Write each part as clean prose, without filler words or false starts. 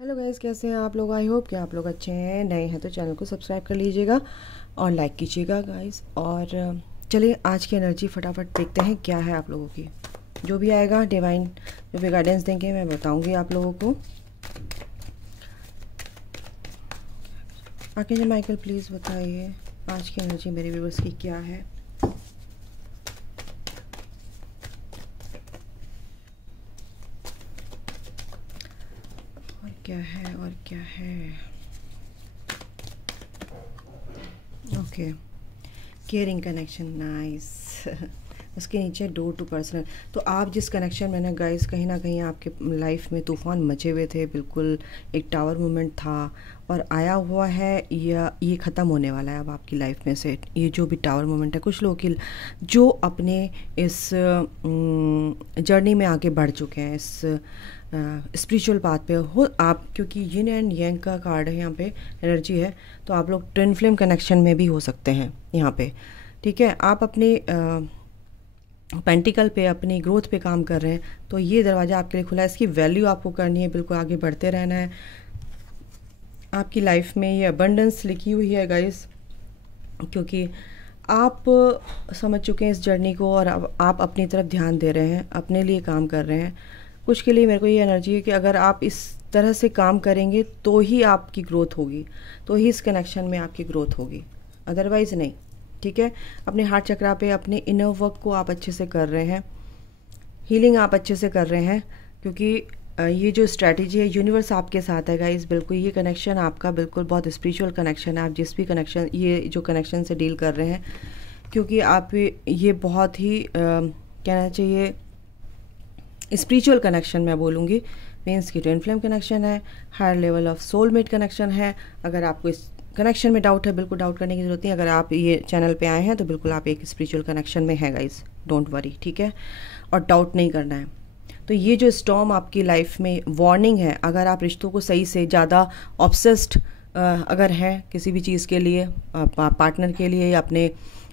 Hello guys, कैसे हैं आप लोग। आई होप कि आप लोग अच्छे हैं। नए हैं तो चैनल को सब्सक्राइब कर लीजिएगा और लाइक कीजिएगा गाइस। और चलिए आज की एनर्जी फटाफट देखते हैं क्या है आप लोगों की। जो भी आएगा डिवाइन जो भी गाइडेंस देंगे मैं बताऊंगी आप लोगों को। आर्कएंजल माइकल प्लीज़ बताइए आज की एनर्जी मेरे व्यूअर्स की क्या है। और क्या है और क्या है। Okay, caring connection, nice. उसके नीचे डोर टू पर्सनल। तो आप जिस कनेक्शन में ना गाइस, कहीं ना कहीं आपके लाइफ में तूफान मचे हुए थे, बिल्कुल एक टावर मोमेंट था और आया हुआ है, या ये ख़त्म होने वाला है अब आपकी लाइफ में से। ये जो भी टावर मोमेंट है, कुछ लोग जो अपने इस जर्नी में आगे बढ़ चुके हैं, इस स्पिरिचुअल पाथ पे हो आप, क्योंकि यिन एंड यांग का कार्ड है यहाँ पे, एनर्जी है। तो आप लोग ट्विन फ्लेम कनेक्शन में भी हो सकते हैं यहाँ पे। ठीक है, आप अपने पेंटिकल पे अपनी ग्रोथ पे काम कर रहे हैं तो ये दरवाज़ा आपके लिए खुला है। इसकी वैल्यू आपको करनी है, बिल्कुल आगे बढ़ते रहना है। आपकी लाइफ में ये अबंडेंस लिखी हुई है गाइस, क्योंकि आप समझ चुके हैं इस जर्नी को और अब आप अपनी तरफ ध्यान दे रहे हैं, अपने लिए काम कर रहे हैं। कुछ के लिए मेरे को ये एनर्जी है कि अगर आप इस तरह से काम करेंगे तो ही आपकी ग्रोथ होगी, तो ही इस कनेक्शन में आपकी ग्रोथ होगी, अदरवाइज़ नहीं। ठीक है, अपने हार्ट चक्रा पे अपने इनर वर्क को आप अच्छे से कर रहे हैं, हीलिंग आप अच्छे से कर रहे हैं, क्योंकि ये जो स्ट्रैटेजी है, यूनिवर्स आपके साथ है गाइस। बिल्कुल ये कनेक्शन आपका बिल्कुल बहुत स्पिरिचुअल कनेक्शन है। आप जिस भी कनेक्शन, ये जो कनेक्शन से डील कर रहे हैं, क्योंकि आप ये बहुत ही कहना चाहिए स्पिरिचुअल कनेक्शन मैं बोलूँगी, मीन्स की ट्विन फ्लेम कनेक्शन है, higher level of soulmate connection है। अगर आपको इस कनेक्शन में डाउट है, बिल्कुल डाउट करने की ज़रूरत नहीं। अगर आप ये चैनल पे आए हैं तो बिल्कुल आप एक स्पिरिचुअल कनेक्शन में है गाइस, डोंट वरी। ठीक है, और डाउट नहीं करना है। तो ये जो स्टॉर्म आपकी लाइफ में वार्निंग है, अगर आप रिश्तों को सही से ज़्यादा ऑब्सेस्ड अगर हैं किसी भी चीज़ के लिए, पार्टनर के लिए या अपने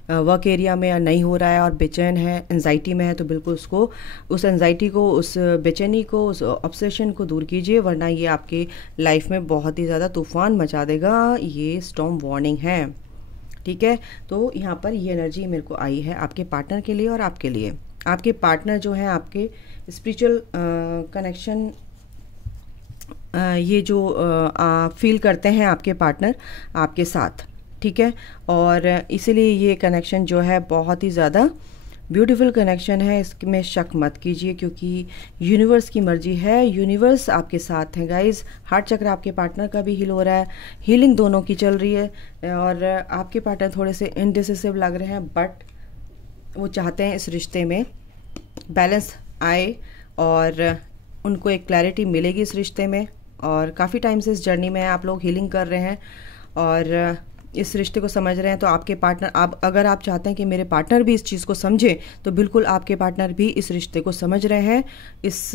वर्क एरिया में नहीं हो रहा है और बेचैन है, एंजाइटी में है, तो बिल्कुल उसको, उस एंजाइटी को, उस बेचैनी को, उस ऑब्सेशन को दूर कीजिए, वरना ये आपकी लाइफ में बहुत ही ज़्यादा तूफान मचा देगा। ये स्टॉर्म वार्निंग है। ठीक है, तो यहाँ पर ये एनर्जी मेरे को आई है आपके पार्टनर के लिए और आपके लिए। आपके पार्टनर जो है आपके स्पिरिचुअल कनेक्शन, ये जो फील करते हैं आपके पार्टनर आपके साथ। ठीक है, और इसीलिए ये कनेक्शन जो है बहुत ही ज़्यादा ब्यूटीफुल कनेक्शन है, इसमें शक मत कीजिए, क्योंकि यूनिवर्स की मर्जी है, यूनिवर्स आपके साथ है गाइस। हार्ट चक्र आपके पार्टनर का भी हील हो रहा है, हीलिंग दोनों की चल रही है। और आपके पार्टनर थोड़े से इनडिसिसिव लग रहे हैं, बट वो चाहते हैं इस रिश्ते में बैलेंस आए और उनको एक क्लैरिटी मिलेगी इस रिश्ते में। और काफ़ी टाइम से इस जर्नी में आप लोग हीलिंग कर रहे हैं और इस रिश्ते को समझ रहे हैं। तो आपके पार्टनर, आप अगर आप चाहते हैं कि मेरे पार्टनर भी इस चीज़ को समझे, तो बिल्कुल आपके पार्टनर भी इस रिश्ते को समझ रहे हैं, इस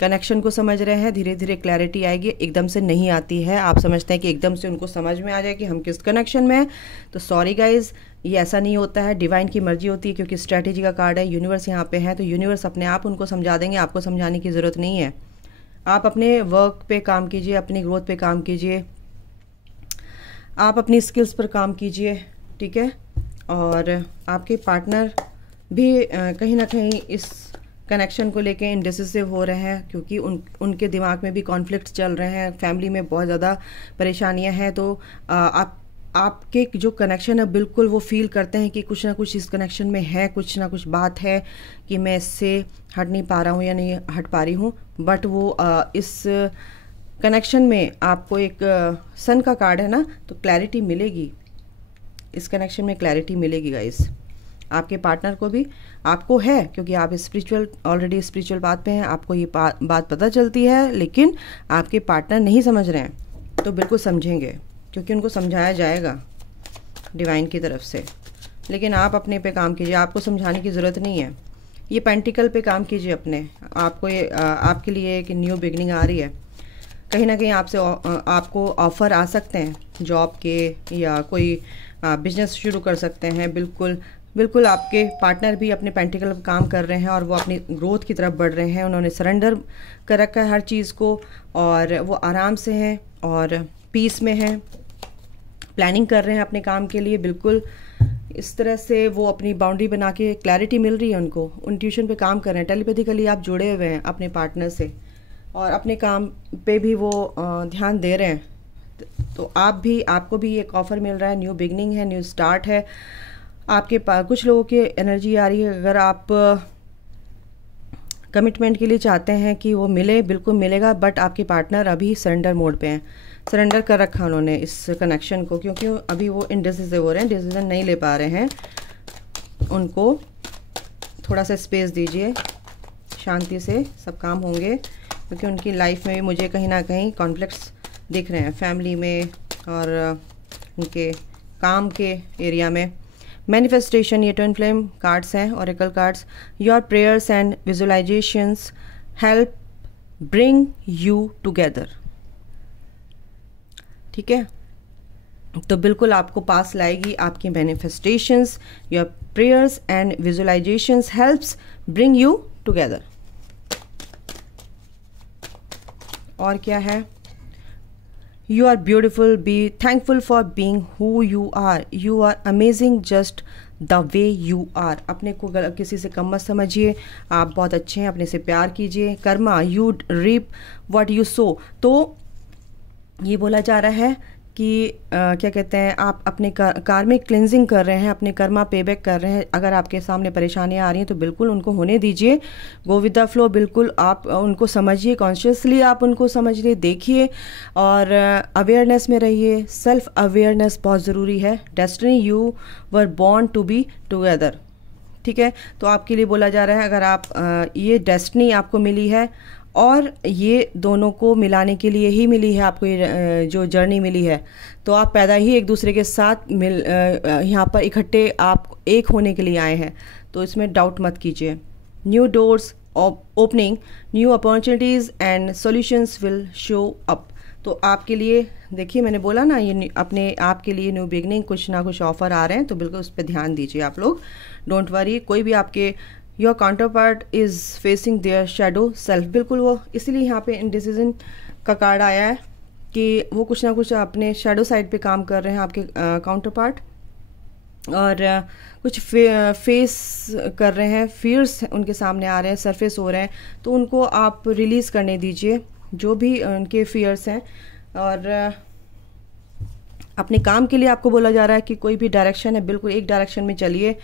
कनेक्शन को समझ रहे हैं। धीरे धीरे क्लैरिटी आएगी, एकदम से नहीं आती है। आप समझते हैं कि एकदम से उनको समझ में आ जाए कि हम किस कनेक्शन में हैं, तो सॉरी गाइज, ये ऐसा नहीं होता है। डिवाइन की मर्जी होती है, क्योंकि स्ट्रैटेजी का कार्ड है, यूनिवर्स यहाँ पे है, तो यूनिवर्स अपने आप उनको समझा देंगे, आपको समझाने की ज़रूरत नहीं है। आप अपने वर्क पे काम कीजिए, अपनी ग्रोथ पे काम कीजिए, आप अपनी स्किल्स पर काम कीजिए। ठीक है, और आपके पार्टनर भी कहीं ना कहीं इस कनेक्शन को लेके इंडिसिसिव हो रहे हैं, क्योंकि उनके दिमाग में भी कॉन्फ्लिक्ट चल रहे हैं, फैमिली में बहुत ज़्यादा परेशानियां हैं। तो आपके जो कनेक्शन है, बिल्कुल वो फील करते हैं कि कुछ ना कुछ इस कनेक्शन में है, कुछ ना कुछ बात है कि मैं इससे हट नहीं पा रहा हूँ या नहीं हट पा रही हूँ। बट वो इस कनेक्शन में आपको एक सन का कार्ड है ना, तो क्लैरिटी मिलेगी, इस कनेक्शन में क्लैरिटी मिलेगी गाइस। आपके पार्टनर को भी, आपको है, क्योंकि आप स्पिरिचुअल, ऑलरेडी स्पिरिचुअल बात पे हैं, आपको ये बात पता चलती है, लेकिन आपके पार्टनर नहीं समझ रहे हैं, तो बिल्कुल समझेंगे, क्योंकि उनको समझाया जाएगा डिवाइन की तरफ से। लेकिन आप अपने पे काम कीजिए, आपको समझाने की ज़रूरत नहीं है। ये पेंटिकल पे काम कीजिए अपने, आपको ये आपके लिए एक न्यू बिगनिंग आ रही है। कहीं ना कहीं आपको ऑफ़र आ सकते हैं जॉब के, या कोई बिजनेस शुरू कर सकते हैं। बिल्कुल बिल्कुल आपके पार्टनर भी अपने पेंटिकल पर काम कर रहे हैं और वो अपनी ग्रोथ की तरफ बढ़ रहे हैं। उन्होंने सरेंडर कर रखा है हर चीज़ को और वो आराम से हैं और पीस में हैं, प्लानिंग कर रहे हैं अपने काम के लिए। बिल्कुल इस तरह से वो अपनी बाउंड्री बना के, क्लैरिटी मिल रही है उनको, इंट्यूशन पे काम कर रहे हैं। टेलीपैथिकली आप जुड़े हुए हैं अपने पार्टनर से और अपने काम पे भी वो ध्यान दे रहे हैं। तो आपको भी एक ऑफ़र मिल रहा है, न्यू बिगनिंग है, न्यू स्टार्ट है। आपके पास कुछ लोगों की एनर्जी आ रही है, अगर आप कमिटमेंट के लिए चाहते हैं कि वो मिले, बिल्कुल मिलेगा, बट आपके पार्टनर अभी सरेंडर मोड पे हैं। सरेंडर कर रखा उन्होंने इस कनेक्शन को, क्योंकि अभी वो इनडिसिसिव हो रहे हैं, डिसीजन नहीं ले पा रहे हैं। उनको थोड़ा सा स्पेस दीजिए, शांति से सब काम होंगे, क्योंकि उनकी लाइफ में भी मुझे कहीं ना कहीं कॉन्फ्लिक्ट्स दिख रहे हैं, फैमिली में और उनके काम के एरिया में। मैनिफेस्टेशन, ये ट्विन फ्लेम कार्ड्स हैं, Oracle cards. Your prayers and visualisations help bring you together. ठीक है, तो बिल्कुल आपको पास लाएगी आपकी manifestations. Your prayers and visualisations helps bring you together. और क्या है? You are beautiful. Be thankful for being who you are. You are amazing just the way you are. अपने को किसी से कम मत समझिए, आप बहुत अच्छे हैं, अपने से प्यार कीजिए। Karma, you reap what you sow। तो ये बोला जा रहा है कि क्या कहते हैं, आप अपने कार्मिक क्लिनजिंग कर रहे हैं, अपने कर्मा पेबैक कर रहे हैं। अगर आपके सामने परेशानियां आ रही हैं तो बिल्कुल उनको होने दीजिए, गो विद द फ्लो। बिल्कुल आप उनको समझिए, कॉन्शियसली आप उनको समझिए, देखिए और अवेयरनेस में रहिए। सेल्फ अवेयरनेस बहुत ज़रूरी है। Destiny, you were born to be together. ठीक है, तो आपके लिए बोला जा रहा है, अगर आप ये डेस्टिनी आपको मिली है और ये दोनों को मिलाने के लिए ही मिली है आपको, ये जो जर्नी मिली है, तो आप पैदा ही एक दूसरे के साथ यहाँ पर इकट्ठे आप एक होने के लिए आए हैं, तो इसमें डाउट मत कीजिए। New doors opening, new opportunities and solutions will show up. तो आपके लिए देखिए, मैंने बोला ना, ये अपने आपके लिए न्यू बिगनिंग, कुछ ना कुछ ऑफर आ रहे हैं, तो बिल्कुल उस पर ध्यान दीजिए आप लोग। डोंट वरी, कोई भी आपके your counterpart is facing their shadow self. बिल्कुल वो इसीलिए यहाँ पे इनडिसीजन का कार्ड आया है कि वो कुछ ना कुछ अपने शेडो साइड पे काम कर रहे हैं आपके काउंटर पार्ट, और कुछ फेस कर रहे हैं, फियर्स उनके सामने आ रहे हैं, सरफेस हो रहे हैं, तो उनको आप रिलीज़ करने दीजिए जो भी उनके फियर्स हैं। और अपने काम के लिए आपको बोला जा रहा है कि कोई भी डायरेक्शन है, बिल्कुल एक डायरेक्शन में चलिए।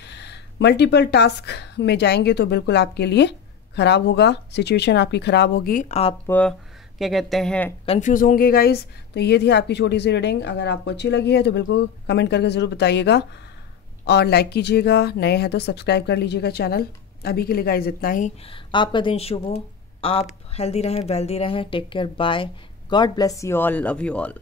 मल्टीपल टास्क में जाएंगे तो बिल्कुल आपके लिए ख़राब होगा, सिचुएशन आपकी ख़राब होगी, आप क्या कहते हैं, कंफ्यूज होंगे गाइस। तो ये थी आपकी छोटी सी रीडिंग। अगर आपको अच्छी लगी है तो बिल्कुल कमेंट करके ज़रूर बताइएगा और लाइक कीजिएगा। नए हैं तो सब्सक्राइब कर लीजिएगा चैनल। अभी के लिए गाइस इतना ही। आपका दिन शुभ हो, आप हेल्दी रहें, वेल्दी रहें। Take care, bye, God bless you all, love you all.